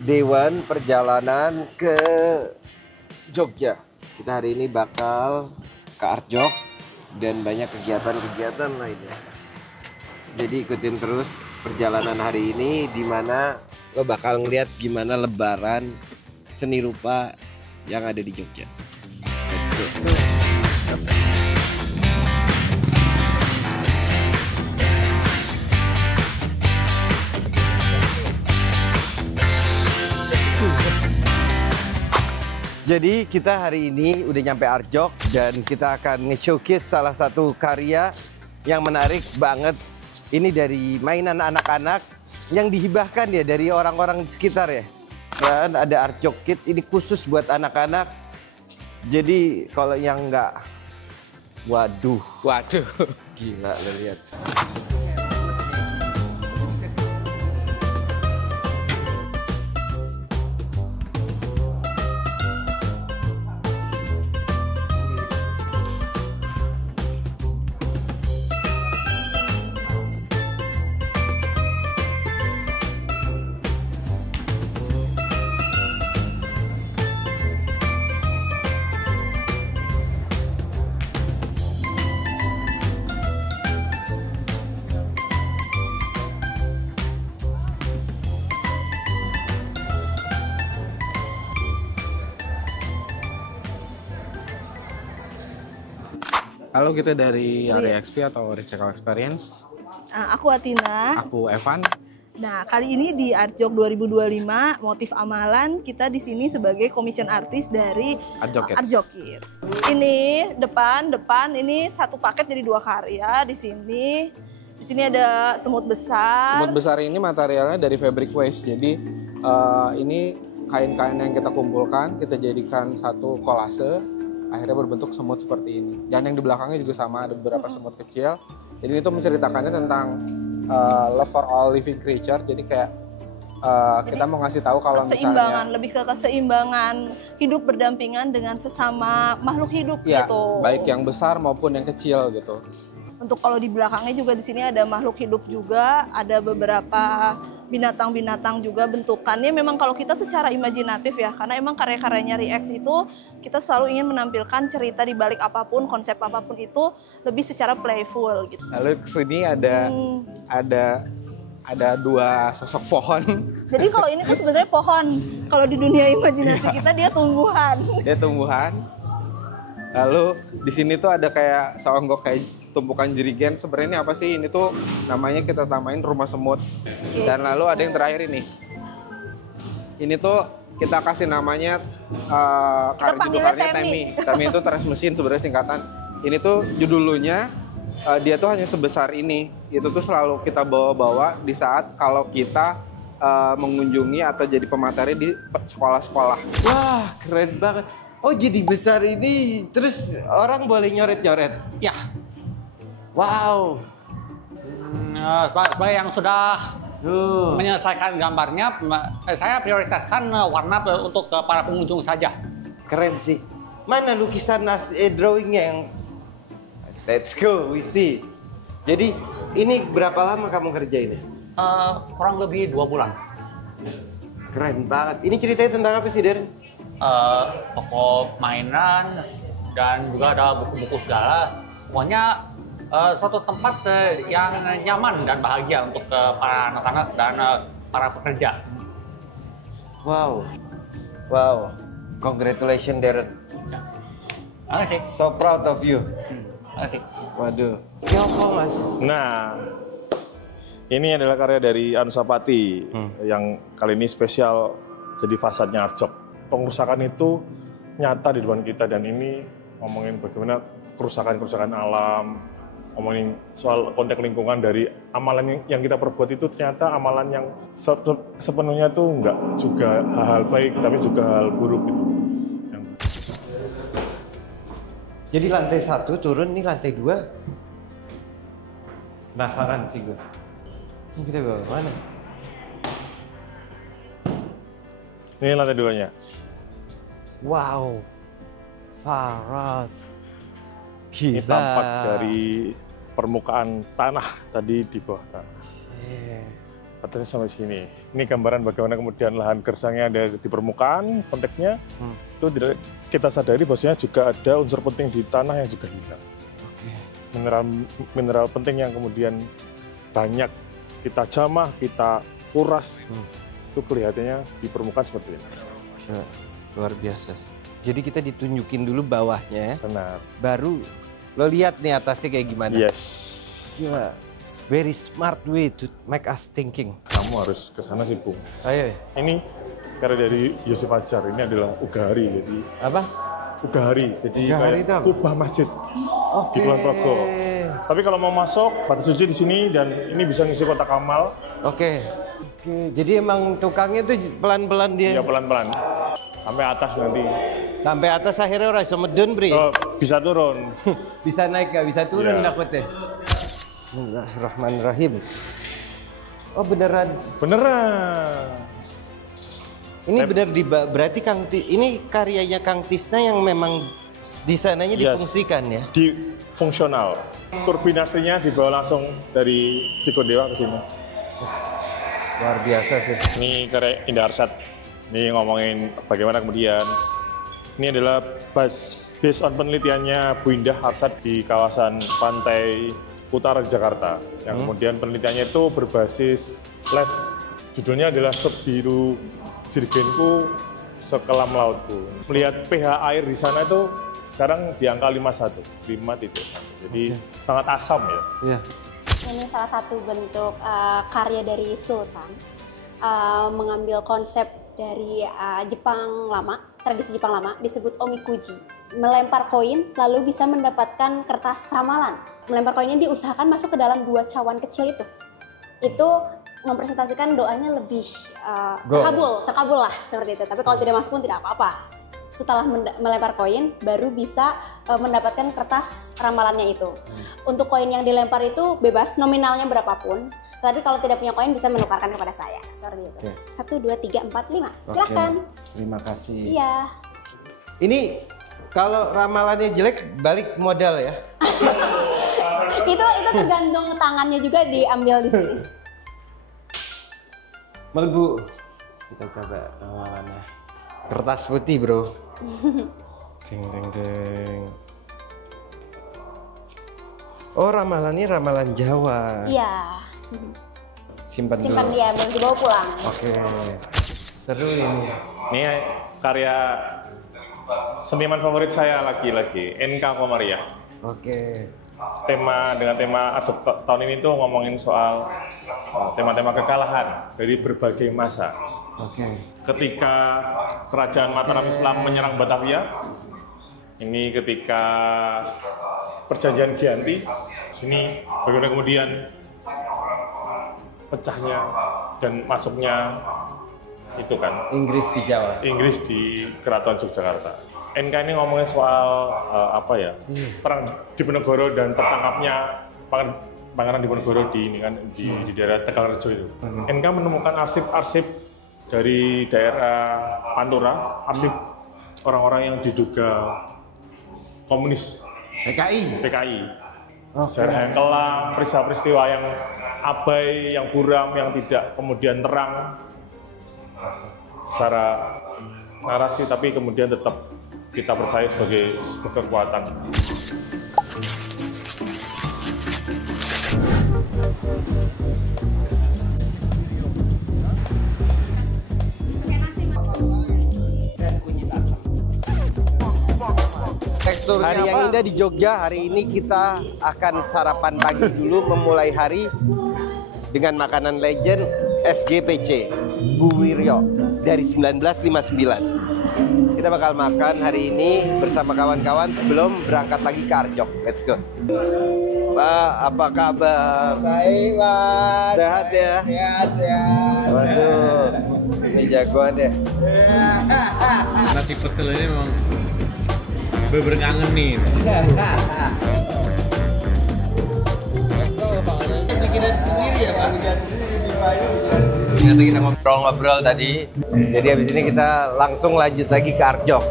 Dewan perjalanan ke Jogja. Kita hari ini bakal ke Arjok dan banyak kegiatan-kegiatan lainnya. Jadi ikutin terus perjalanan hari ini, di mana lo bakal ngeliat gimana lebaran seni rupa yang ada di Jogja. Let's go. Jadi kita hari ini udah nyampe Arjok dan kita akan nge-showcase salah satu karya yang menarik banget. Ini dari mainan anak-anak yang dihibahkan ya dari orang-orang di sekitar ya. Dan ada Arjok Kids, ini khusus buat anak-anak. Jadi kalau yang nggak, waduh, gila lo lihat. Halo, kita dari Area XP atau Recycle Experience. Aku Atina. Aku Evan. Nah, kali ini di Arjok 2025 motif amalan kita di sini sebagai commission artist dari Arjok Kids. Arjok Kids. Ini depan ini satu paket jadi 2 karya di sini. Di sini ada semut besar. Semut besar ini materialnya dari fabric waste. Jadi ini kain-kain yang kita kumpulkan, kita jadikan satu kolase, akhirnya berbentuk semut seperti ini. Dan yang di belakangnya juga sama, ada beberapa semut kecil. Jadi itu menceritakannya tentang love for all living creature. Jadi kayak kita mau ngasih tahu kalau keseimbangan, misalnya lebih ke keseimbangan hidup berdampingan dengan sesama makhluk hidup ya, gitu. baik yang besar maupun yang kecil gitu. Untuk kalau di belakangnya juga di sini ada makhluk hidup juga, ada beberapa binatang-binatang juga bentukannya. Memang kalau kita secara imajinatif ya, karena emang karya-karyanya React itu kita selalu ingin menampilkan cerita di balik apapun, konsep apapun itu lebih secara playful gitu. Lalu kesini ada 2 sosok pohon. Jadi kalau ini tuh sebenarnya pohon, kalau di dunia imajinasi kita dia tumbuhan. Dia tumbuhan. Lalu di sini tuh ada kayak seonggok kayak tumpukan jerigen. Sebenarnya ini apa sih? Ini tuh namanya kita tamain rumah semut. Dan lalu ada yang terakhir ini. Ini tuh kita kasih namanya julukannya Temi. Temi itu teras mesin sebenarnya singkatan. Ini tuh judulnya dia tuh hanya sebesar ini. Itu tuh selalu kita bawa-bawa di saat kalau kita mengunjungi atau jadi pemateri di sekolah-sekolah. Wah, keren banget. Oh, jadi besar ini terus orang boleh nyoret-nyoret? Ya. Wow. Sebagai yang sudah menyelesaikan gambarnya, saya prioritaskan warna untuk para pengunjung saja. Keren sih. Mana lukisan drawingnya yang... Let's go, we see. Jadi ini berapa lama kamu kerjainnya? Kurang lebih 2 bulan. Keren banget. Ini ceritanya tentang apa sih, Darren? Toko mainan dan juga ada buku-buku segala. Pokoknya suatu tempat yang nyaman dan bahagia untuk para anak-anak dan para pekerja. Wow. Wow. Congratulations, Darren. Terima kasih. So proud of you. Terima kasih. Waduh. Ya apa, Mas? Nah, ini adalah karya dari Anusapati yang kali ini spesial jadi fasadnya Arjok. Pengerusakan itu nyata di depan kita dan ini ngomongin bagaimana kerusakan-kerusakan alam, ngomongin soal konteks lingkungan dari amalan yang kita perbuat itu ternyata amalan yang sepenuhnya tuh nggak juga hal-hal baik tapi juga hal buruk gitu. Jadi lantai 1 turun, ini lantai 2. Penasaran sih gue. Ini kita bawa kemana? Ini lantai 2-nya. Wow. Parah. Gila. Ini tampak dari permukaan tanah tadi di bawah tanah. Atasnya sampai sini. Ini gambaran bagaimana kemudian lahan gersangnya ada di permukaan, konteksnya. Itu tidak kita sadari bahwasanya juga ada unsur penting di tanah yang juga hilang. Mineral penting yang kemudian banyak kita jamah, kita kuras, itu kelihatannya di permukaan seperti ini. Luar biasa sih. Jadi kita ditunjukin dulu bawahnya ya. Benar. Baru lo lihat nih atasnya kayak gimana. Yes. Gila. Very smart way to make us thinking. Kamu harus ke sana sih, Bung. Ayo. Ini karya dari Yosef Fajar. Ini adalah ugahari. Jadi Apa? ugahari. Jadi Ugahari itu kayak apa? kubah masjid di Kulon Progo. Tapi kalau mau masuk, batu suci di sini dan ini bisa ngisi kotak amal. Oke. Jadi emang tukangnya tuh pelan-pelan dia. Ya pelan-pelan. Sampai atas nanti. Sampai atas akhirnya orang iso medun, Bri. Oh, bisa turun. Bisa naik gak bisa turun Iya. takutnya. Bismillahirrahmanirrahim. Oh beneran. Beneran. Ini bener berarti ini karyanya Kang Tisna yang memang di sananya Yes. difungsikan ya. Di fungsional. Turbinasinya dibawa langsung dari Cikondewa ke sini. Luar biasa sih. Ini karya Indah Arsyad. Ini ngomongin bagaimana kemudian. Ini adalah based on penelitiannya Bu Indah Arsyad di kawasan pantai utara Jakarta. Yang kemudian penelitiannya itu berbasis lab. Judulnya adalah Sebiru Jirigenku Sekelam Lautku. Melihat pH air di sana itu sekarang di angka 51, 5 titik. Jadi sangat asam ya. Iya. Ini salah satu bentuk karya dari Sultan, mengambil konsep dari Jepang lama, tradisi Jepang lama, disebut omikuji. Melempar koin lalu bisa mendapatkan kertas ramalan. Melempar koinnya diusahakan masuk ke dalam 2 cawan kecil itu. Itu mempresentasikan doanya lebih terkabul lah seperti itu. Tapi kalau tidak masuk pun tidak apa-apa. Setelah melempar koin baru bisa mendapatkan kertas ramalannya itu. Untuk koin yang dilempar itu bebas, nominalnya berapapun. Tapi kalau tidak punya koin bisa menukarkan kepada saya seperti itu. 1, 2, 3, 4, 5. Silakan. Terima kasih. Iya. Ini kalau ramalannya jelek balik modal ya. Itu tergantung tangannya juga diambil di sini. Melbu. Kita coba ramalannya. Kertas putih, Bro. Ding ding ding. Oh, ramalannya ramalan Jawa. Iya. Simpan dulu. Simpan dia, baru dibawa pulang. Oke. Seru ini. Ini karya seniman favorit saya lagi-lagi, NK Komariah. Oke. Dengan tema Arsyad tahun ini tuh ngomongin soal tema-tema kekalahan dari berbagai masa. Oke. Ketika kerajaan Mataram Islam menyerang Batavia, ini ketika perjanjian Giyanti, sini bagaimana kemudian pecahnya dan masuknya itu kan Inggris di Jawa. Inggris di Keraton Yogyakarta. NK ini ngomongin soal perang Diponegoro dan tertangkapnya Pangeran Diponegoro di daerah Tegalrejo itu. NK menemukan arsip-arsip dari daerah Pantura, arsip orang-orang yang diduga komunis PKI. Sejarah yang kelam, peristiwa yang abai, yang buram, yang tidak kemudian terang secara narasi, tapi kemudian tetap kita percaya sebagai sebuah kekuatan. Hari yang indah di Jogja, hari ini kita akan sarapan pagi dulu, memulai hari dengan makanan legend SGPC Bu Wiryo dari 1959. Kita bakal makan hari ini bersama kawan-kawan sebelum berangkat lagi ke Arjok. Let's go. Pak, apa kabar? Baik, Mas. Sehat ya? Sehat ya. Waduh, ini jagoan deh. Nasi pecel ini memang bener-bener ngangenin. Bikinan sendiri ya, Pak? Ternyata kita ngobrol-ngobrol tadi. Jadi habis ini kita langsung lanjut lagi ke Arjok.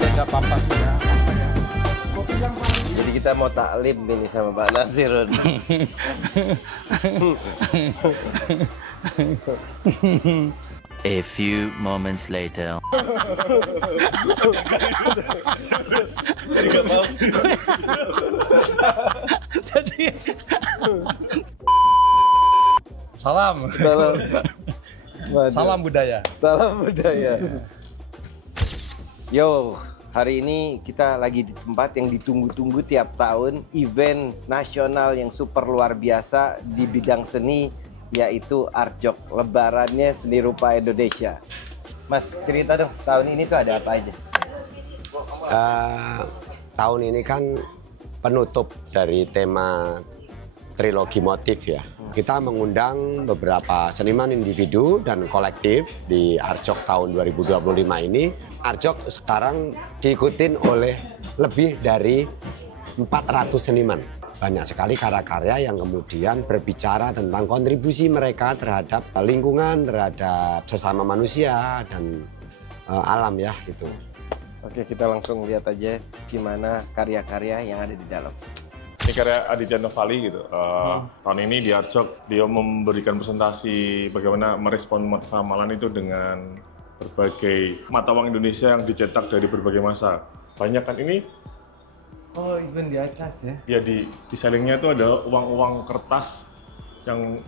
Tidak apa-apa sudah. Kopi yang Kita mau taklim ini sama Pak Nasirun. A few moments later. Salam. Salam. Waduh. Salam budaya. Salam budaya. Yo, hari ini kita lagi di tempat yang ditunggu-tunggu tiap tahun, event nasional yang super luar biasa di bidang seni, yaitu Arjok, lebarannya seni rupa Indonesia. Mas, cerita dong, tahun ini tuh ada apa aja? Tahun ini kan penutup dari tema trilogi motif ya. Kita mengundang beberapa seniman individu dan kolektif di Arjok tahun 2025 ini. Arjok sekarang diikutin oleh lebih dari 400 seniman. Banyak sekali karya-karya yang kemudian berbicara tentang kontribusi mereka terhadap lingkungan, terhadap sesama manusia dan alam ya gitu. Oke, kita langsung lihat aja gimana karya-karya yang ada di dalam. Ini karya Aditya Novali gitu. Tahun ini di Arjok dia memberikan presentasi bagaimana merespon motif amalan itu dengan berbagai mata uang Indonesia yang dicetak dari berbagai masa. Banyak kan ini. Oh, even di atas ya? Ya di sailingnya itu ada uang-uang kertas yang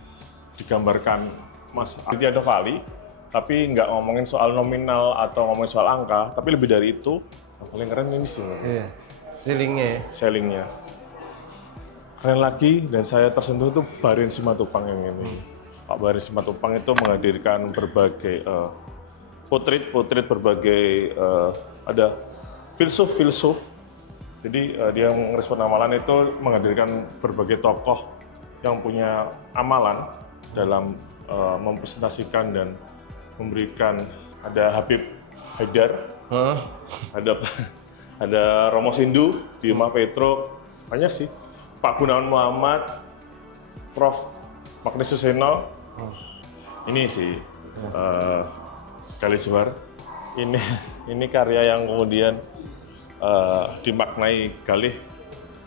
digambarkan Mas Aditya Novali, tapi nggak ngomongin soal nominal atau ngomongin soal angka, tapi lebih dari itu. Yang paling keren ini sih. Iya, sailingnya ya? Sailingnya. Keren lagi, dan saya tersentuh itu Barin Simatupang yang ini. Pak Barin Simatupang itu menghadirkan berbagai potret berbagai ada filsuf. Jadi dia merespon amalan itu menghadirkan berbagai tokoh yang punya amalan dalam mempresentasikan dan memberikan. Ada Habib Haidar, ada Romo Sindu, Dimas Petro, banyak sih. Pak Gunawan Muhammad, Prof. Magnesius Seno, ini sih Kaliswar. Ini karya yang kemudian dimaknai Galih.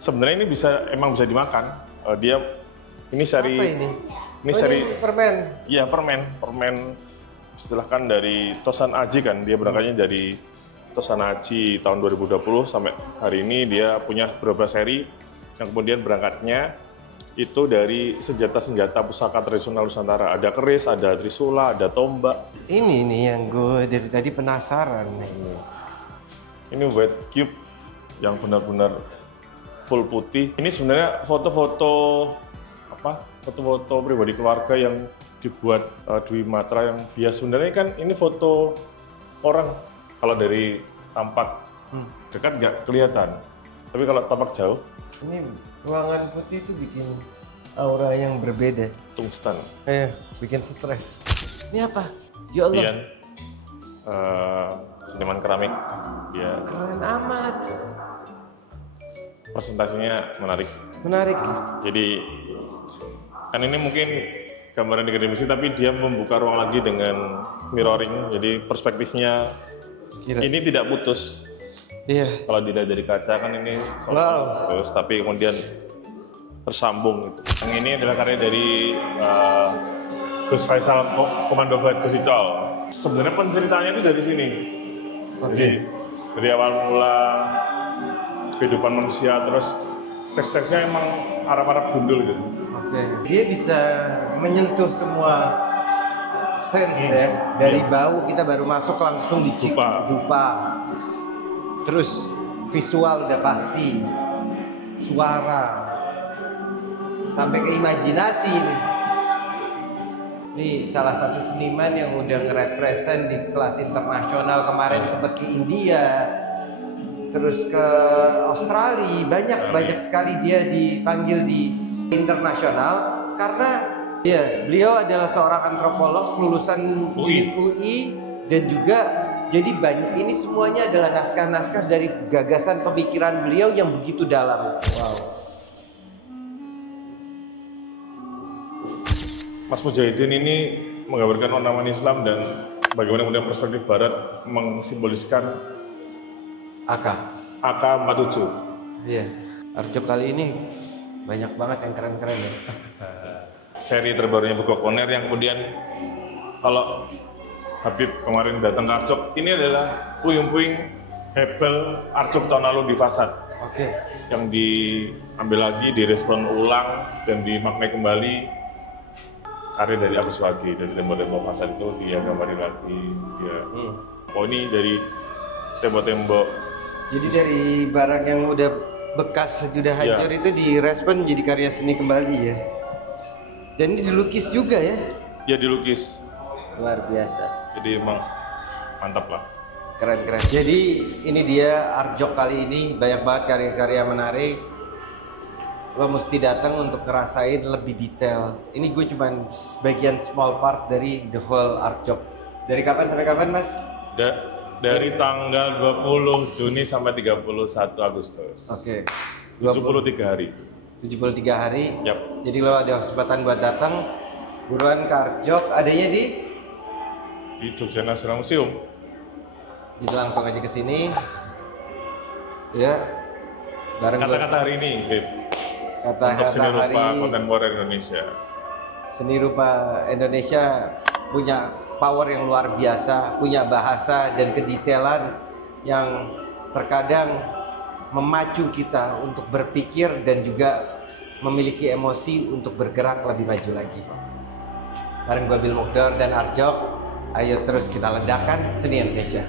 Sebenarnya ini emang bisa dimakan. Ini seri. Apa ini? Ini seri. Ini permen. Iya, permen. Istilahkan dari Tosan Aji kan. Dia berangkatnya dari Tosan Aji tahun 2020 sampai hari ini dia punya beberapa seri. Yang kemudian berangkatnya itu dari senjata-senjata pusaka tradisional Nusantara. Ada keris, ada trisula, ada tombak. Ini nih yang gue dari tadi penasaran nih. Ini white cube yang benar-benar full putih. Ini sebenarnya foto-foto pribadi keluarga yang dibuat Dwi Matra yang biasa. Sebenarnya kan ini foto orang. Kalau dari tampak dekat nggak kelihatan. Tapi kalau tampak jauh, ini ruangan putih itu bikin aura yang berbeda. Tungsten. Bikin stres. Ini apa? Ya Allah. Dian, seniman keramik. Dia Keren amat. presentasinya menarik. Menarik. Jadi kan ini mungkin gambaran di akademisi, tapi dia membuka ruang lagi dengan mirroring. Jadi perspektifnya ini tidak putus. Iya. Kalau dilihat dari kaca kan ini terus, tapi kemudian tersambung. Yang ini adalah karya dari Gus Faisal Komando Gus Icol. Sebenarnya penceritanya itu dari sini. Jadi dari awal mula kehidupan manusia, terus teks-teksnya emang Arab-Arab gundul gitu. Dia bisa menyentuh semua sense ya. Dari bau kita baru masuk langsung dicium dupa. Terus visual udah pasti, suara, sampai ke imajinasi nih. Nih salah satu seniman yang udah nge-represent di kelas internasional kemarin, sempat ke India, terus ke Australia, banyak sekali dia dipanggil di internasional karena ya beliau adalah seorang antropolog lulusan UI dan juga jadi banyak ini semuanya adalah naskah-naskah dari gagasan pemikiran beliau yang begitu dalam. Wow. Mas Mujahidin ini menggambarkan ornamen Islam dan bagaimana kemudian perspektif Barat mengsimboliskan AK 47. Iya. Arjok kali ini banyak banget yang keren-keren ya. Seri terbarunya Begok On Air yang kemudian kalau Habib kemarin datang ke Arjok, ini adalah puing-puing hebel Arjok tahun lalu di fasad. Oke. Yang diambil lagi, direspon ulang dan dimaknai kembali karya dari Agus Wagi. Dari tembok-tembok fasad itu dia gambarin lagi, dia oh ini dari tembok-tembok. Jadi dari barang yang udah bekas sudah hancur itu direspon jadi karya seni kembali ya. Dan ini dilukis juga ya? Ya dilukis. Luar biasa. Jadi emang mantap lah. Keren-keren. Jadi ini dia Arjok kali ini banyak banget karya-karya menarik. Lo mesti datang untuk ngerasain lebih detail. Ini gue cuman bagian small part dari the whole Arjok. Dari kapan sampai kapan Mas? Dari tanggal 20 Juni sampai 31 Agustus. Oke. 73 hari. 73 hari. Yap. Jadi lo ada kesempatan buat datang. Buruan ke Arjok. Adanya di Jogja National Museum. Jadi langsung aja ke sini. Ya. Bareng Kata-kata hari ini, Beb. Untuk seni rupa kontemporer Indonesia. Seni rupa Indonesia punya power yang luar biasa, punya bahasa dan kedetailan yang terkadang memacu kita untuk berpikir dan juga memiliki emosi untuk bergerak lebih maju lagi. Bareng gue Bill Muhdar dan Arjok, ayo terus kita ledakan seni Indonesia.